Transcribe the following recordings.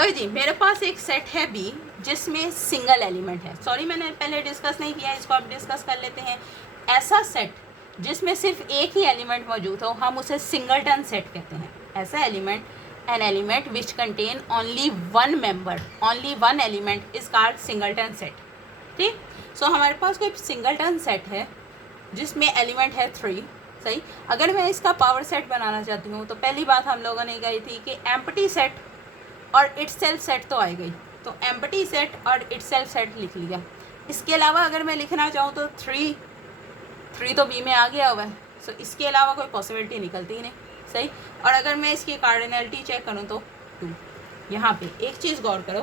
और जी मेरे पास एक सेट है बी जिसमें सिंगल एलिमेंट है, सॉरी मैंने पहले डिस्कस नहीं किया, इसको आप डिस्कस कर लेते हैं। ऐसा सेट जिसमें सिर्फ एक ही एलिमेंट मौजूद हो हम उसे सिंगलटन सेट कहते हैं। ऐसा element, an element which contain only one member, only one element is called singleton set. ठीक, सो हमारे पास कोई सिंगलटन सेट है जिसमें एलिमेंट है 3, सही। अगर मैं इसका पावर सेट बनाना चाहती हूँ तो पहली बात हम लोगों ने कही थी कि एम्प्टी सेट और इटसेल्फ सेट तो आए गई, तो एम्प्टी सेट और इटसेल्फ सेट लिख लिया। इसके अलावा अगर मैं लिखना चाहूँ तो 3 तो बी में आ गया हुआ है, सो इसके अलावा कोई पॉसिबिलिटी निकलती ही नहीं, सही। और अगर मैं इसकी कार्डिनलिटी चेक करूँ तो 2। यहाँ पे एक चीज़ गौर करो,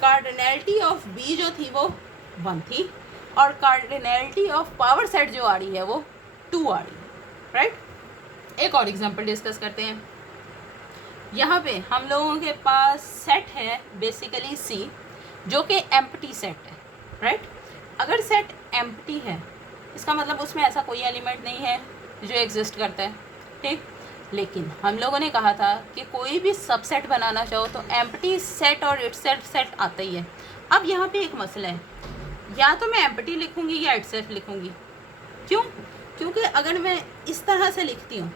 कार्डिनलिटी ऑफ बी जो थी वो 1 थी और कार्डिनलिटी ऑफ पावर सेट जो आ रही है वो 2 आ रही है, राइट। एक और एग्जांपल डिस्कस करते हैं। यहाँ पे हम लोगों के पास सेट है बेसिकली सी जो कि एम्प्टी सेट है, राइट। अगर सेट एम्प्टी है इसका मतलब उसमें ऐसा कोई एलिमेंट नहीं है जो एग्जिस्ट करता है, ठीक। लेकिन हम लोगों ने कहा था कि कोई भी सबसेट बनाना चाहो तो एम्प्टी सेट और इटसेल्फ सेट आता ही है। अब यहाँ पे एक मसला है, या तो मैं एम्प्टी लिखूँगी या इटसेल्फ लिखूँगी। क्यों? क्योंकि अगर मैं इस तरह से लिखती हूँ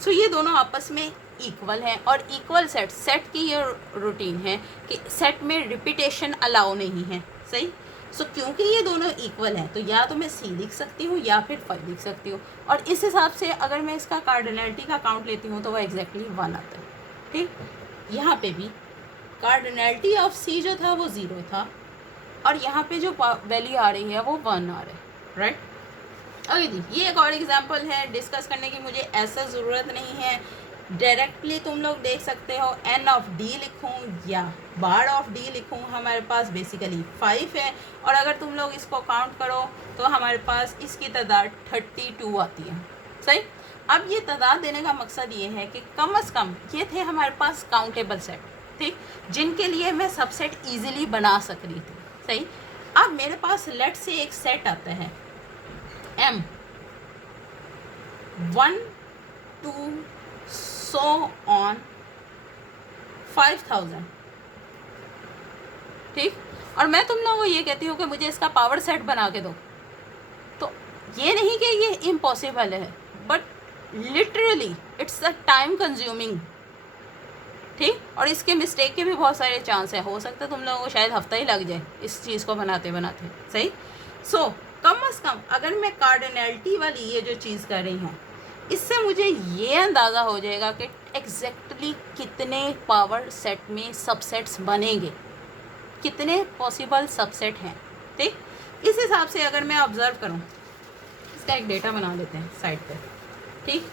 सो ये दोनों आपस में इक्वल हैं और इक्वल सेट की ये रूटीन है कि सेट में रिपीटेशन अलाउ नहीं है, सही। सो क्योंकि ये दोनों इक्वल हैं तो या तो मैं सी लिख सकती हूँ या फिर 5 लिख सकती हूँ, और इस हिसाब से अगर मैं इसका कार्डिनलिटी का काउंट लेती हूँ तो वह एग्जैक्टली 1 आता है, ठीक। यहाँ पे भी कार्डिनलिटी ऑफ सी जो था वो 0 था और यहाँ पे जो वैल्यू आ रही है वो 1 आ रहा है, राइट। ओके जी, ये एक और एग्जांपल है, डिस्कस करने की मुझे ऐसा ज़रूरत नहीं है, डायरेक्टली तुम लोग देख सकते हो। एन ऑफ डी लिखूँ या बार ऑफ डी लिखूँ, हमारे पास बेसिकली 5 है और अगर तुम लोग इसको काउंट करो तो हमारे पास इसकी तादाद 32 आती है, सही। अब ये तादाद देने का मकसद ये है कि कम से कम ये थे हमारे पास काउंटेबल सेट, ठीक, जिनके लिए मैं सबसेट ईजिली बना सक रही थी, सही। अब मेरे पास लेट से एक सेट आता है M 1 2 so on 5000, ठीक। और मैं तुम लोगों को ये कहती हूँ कि मुझे इसका पावर सेट बना के दो, तो ये नहीं कि ये इम्पॉसिबल है, but literally it's a time consuming, ठीक। और इसके मिस्टेक के भी बहुत सारे चांस है, हो सकता है तुम लोगों को शायद हफ्ता ही लग जाए इस चीज़ को बनाते बनाते, सही। सो कम से कम अगर मैं कार्डिनलिटी वाली ये जो चीज़ कर रही हूँ इससे मुझे ये अंदाज़ा हो जाएगा कि एग्जैक्टली कितने पावर सेट में सबसेट्स बनेंगे, कितने पॉसिबल सबसेट हैं, ठीक। इस हिसाब से अगर मैं ऑब्ज़र्व करूँ, इसका एक डेटा बना लेते हैं साइड पे, ठीक।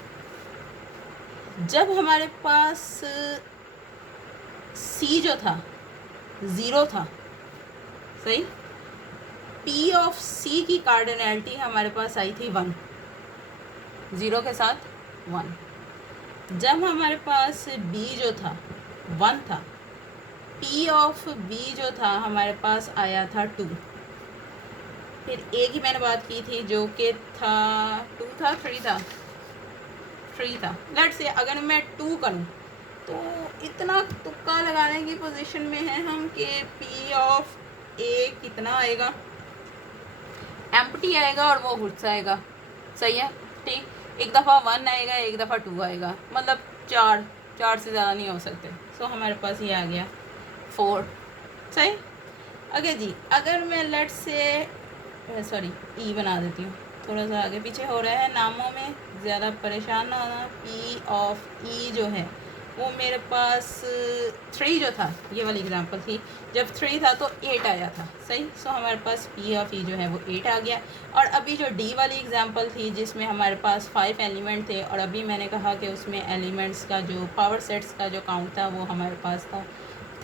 जब हमारे पास सी जो था 0 था, सही, पी ऑफ सी की कार्डिनलिटी हमारे पास आई थी 1, 0 के साथ 1। जब हमारे पास बी जो था 1 था, पी ऑफ बी जो था हमारे पास आया था 2। फिर ए की मैंने बात की थी जो कि था 2 था 3 था। लेट्स से अगर मैं 2 करूँ तो इतना तुक्का लगाने की पोजीशन में है हम कि पी ऑफ ए कितना आएगा, एम्प्टी आएगा और वो खुद से आएगा, सही है, ठीक। एक दफ़ा 1 आएगा, एक दफ़ा 2 आएगा, मतलब 4 से ज़्यादा नहीं हो सकते। सो हमारे पास ये आ गया 4, सही। ओके जी, अगर मैं लेट से सॉरी ई बना देती हूँ, थोड़ा सा आगे पीछे हो रहा है नामों में, ज़्यादा परेशान ना होना। पी ऑफ ई जो है वो मेरे पास 3 जो था, ये वाली एग्जांपल थी, जब 3 था तो 8 आया था, सही। सो हमारे पास पी ऑफ ई जो है वो 8 आ गया। और अभी जो डी वाली एग्जांपल थी जिसमें हमारे पास 5 एलिमेंट थे और अभी मैंने कहा कि उसमें एलिमेंट्स का जो पावर सेट्स का जो काउंट था वो हमारे पास था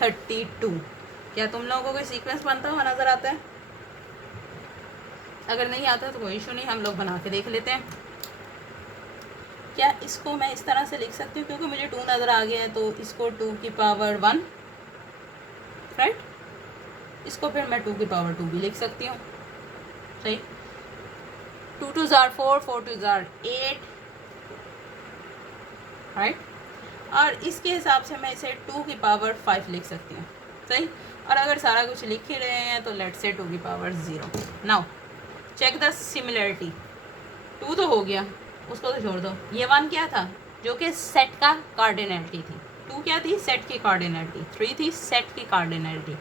32। क्या तुम लोगों को सीक्वेंस बनता हुआ नज़र आता है? अगर नहीं आता तो कोई इशू नहीं, हम लोग बना के देख लेते हैं। क्या इसको मैं इस तरह से लिख सकती हूँ, क्योंकि मुझे 2 नज़र आ गया है तो इसको 2 की पावर 1, राइट। इसको फिर मैं 2 की पावर 2 भी लिख सकती हूँ, सही। 2 2 ज़ार 4, 4 2 ज़ार 8, राइट। और इसके हिसाब से मैं इसे 2 की पावर 5 लिख सकती हूँ, सही। और अगर सारा कुछ लिख ही रहे हैं तो लेट्स से 2 की power 0। Now check the similarity. 2 तो हो गया, उसको तो छोड़ दो। ये 1 क्या था, जो कि सेट का कार्डिनैलिटी थी। 2 क्या थी, सेट की कार्डिनैलिटी। 3 थी सेट की कार्डिनैलिटी।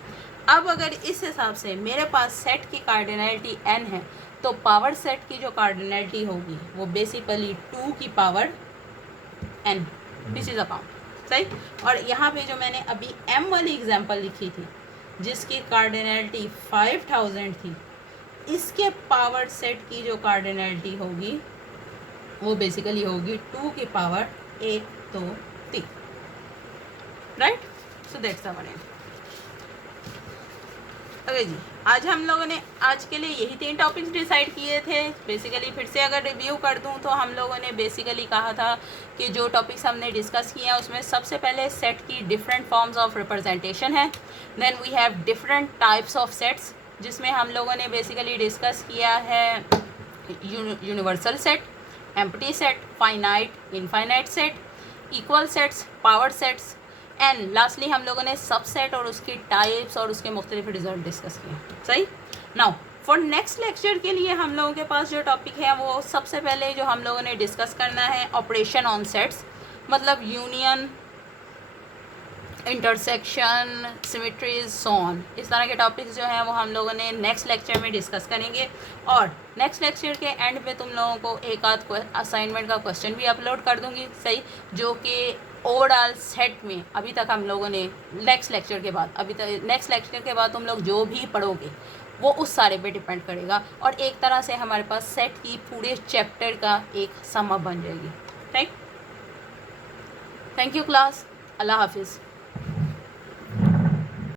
अब अगर इस हिसाब से मेरे पास सेट की कार्डिनैलिटी n है तो पावर सेट की जो कार्डिनैलिटी होगी वो बेसिकली 2 की power n, this is a count, सही। और यहाँ पे जो मैंने अभी m वाली एग्जांपल लिखी थी जिसकी कार्डिनैलिटी 5000 थी, इसके पावर सेट की जो कार्डिनैलिटी होगी वो बेसिकली होगी 2 की power 1 2 3, right. So that's our end. Okay जी, आज हम लोगों ने आज के लिए यही 3 टॉपिक्स डिसाइड किए थे। बेसिकली फिर से अगर रिव्यू कर दूं तो हम लोगों ने बेसिकली कहा था कि जो टॉपिक्स हमने डिस्कस किए हैं उसमें सबसे पहले सेट की डिफरेंट फॉर्म्स ऑफ रिप्रेजेंटेशन है। Then we have different types of sets, जिसमें हम लोगों ने बेसिकली डिस्कस किया है universal set, empty set, finite, infinite set, equal sets, power sets, and lastly हम लोगों ने सबसेट और उसकी टाइप्स और उसके मुख्तलिफ रिजल्ट डिस्कस किए, सही। नाउ फॉर नेक्स्ट लेक्चर के लिए हम लोगों के पास जो टॉपिक है वो सबसे पहले जो हम लोगों ने डिस्कस करना है ऑपरेशन ऑन सेट्स, मतलब यूनियन, इंटरसेक्शन, सिमेट्रीज, सोन, इस तरह के टॉपिक्स जो हैं वो हम लोगों ने नेक्स्ट लेक्चर में डिस्कस करेंगे। और नेक्स्ट लेक्चर के एंड पे तुम लोगों को एक आध असाइनमेंट का क्वेश्चन भी अपलोड कर दूंगी, सही, जो कि ओवरऑल सेट में अभी तक हम लोगों ने नेक्स्ट लेक्चर के बाद तुम लोग जो भी पढ़ोगे वो उस सारे पे डिपेंड करेगा और एक तरह से हमारे पास सेट की पूरे चैप्टर का एक सम अप बन जाएगी, राइट। थैंक यू क्लास, अल्लाह हाफिज़।